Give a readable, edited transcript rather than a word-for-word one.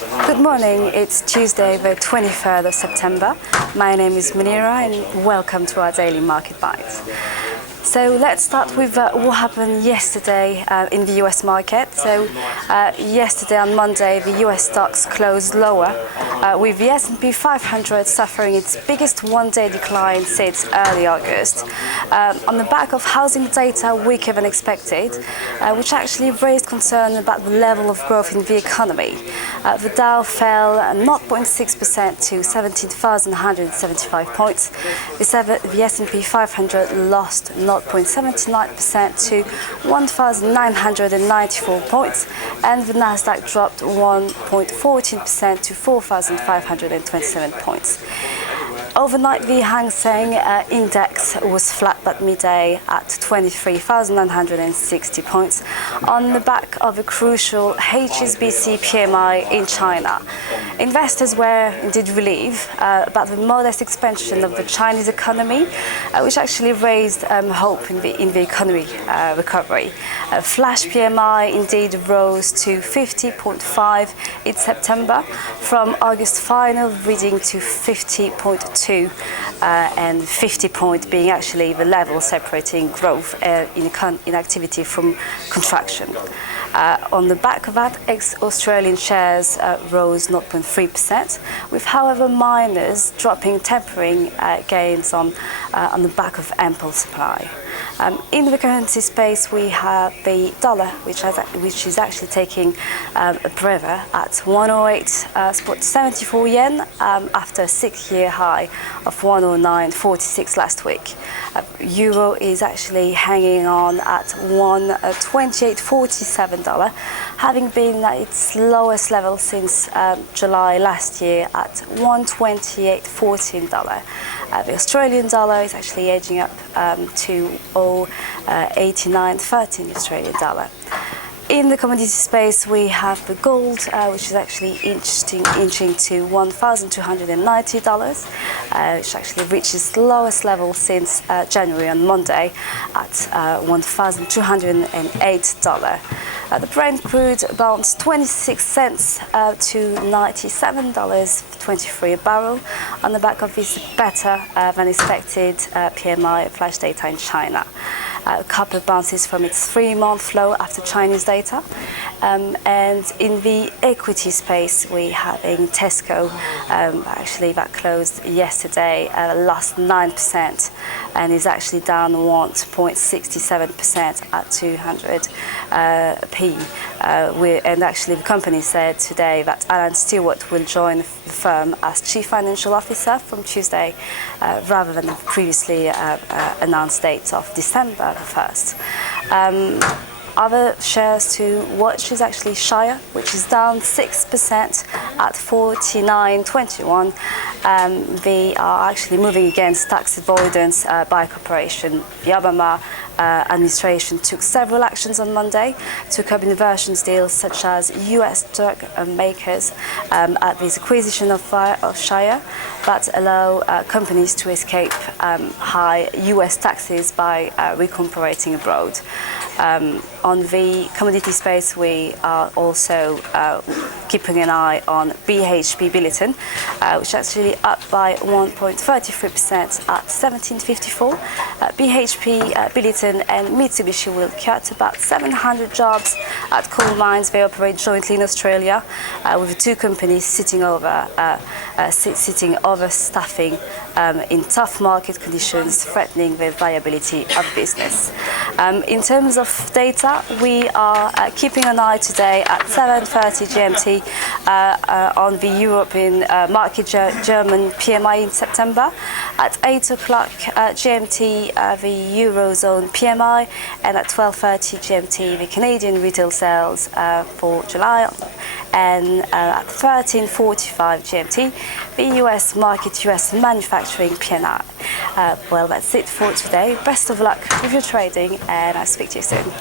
Good morning, it's Tuesday the 23rd of September. My name is Munira and welcome to our daily market bites. So let's start with what happened yesterday in the US market. So yesterday on Monday, the US stocks closed lower, with the S&P 500 suffering its biggest one-day decline since early August, on the back of housing data weaker than expected, which actually raised concern about the level of growth in the economy. The Dow fell 0.6% to 17,175 points. The S&P 500 lost 0.79% to 1,994 points, and the Nasdaq dropped 1.14% to 4,527 points. Overnight, the Hang Seng index was flat at midday at 23,960 points on the back of a crucial HSBC PMI in China. Investors were indeed relieved about the modest expansion of the Chinese economy, which actually raised hope in the economy recovery. Flash PMI indeed rose to 50.5 in September from August final reading to 50.2. And 50 point being actually the level separating growth in activity from contraction. On the back of that, ex-Australian shares rose 0.3%, with however miners dropping tempering gains on the back of ample supply. In the currency space, we have the dollar, which is actually taking a breather at 108.74 yen after a 6-year high of 109.46 last week. Euro is actually hanging on at $128.47, having been at its lowest level since July last year at $128.14. The Australian dollar is actually edging up to 89.13 Australian dollar. In the commodity space, we have the gold, which is actually inching to $1,290, which actually reaches its lowest level since January on Monday at $1,208. The Brent crude bounced 26 cents to $97.23 a barrel on the back of this better than expected PMI flash data in China. Copper bounces from its 3-month low after Chinese data. And in the equity space, we have in Tesco, actually that closed yesterday, lost 9% and is actually down 1.67% at 200p. And actually the company said today that Alan Stewart will join the firm as Chief Financial Officer from Tuesday, rather than the previously announced date of December 1st. Other shares to watch is actually Shire, which is down 6% at 49.21. They are actually moving against tax avoidance by corporation. The Obama administration took several actions on Monday to curb inversions deals such as US drug makers at this acquisition of Shire that allow companies to escape high US taxes by recuperating abroad. On the commodity space, we are also keeping an eye on BHP Billiton, which actually up by 1.33% at 17.54. BHP Billiton and Mitsubishi will cut about 700 jobs at coal mines they operate jointly in Australia, with the two companies sitting overstaffing in tough market conditions, threatening the viability of business. In terms of data, we are keeping an eye today at 7:30 GMT on the European market German PMI in September, at 8 o'clock GMT the Eurozone PMI, and at 12:30 GMT the Canadian retail sales for July, and at 13:45 GMT the US market US manufacturing PMI. Well, that's it for today. Best of luck with your trading, and I'll speak to you soon.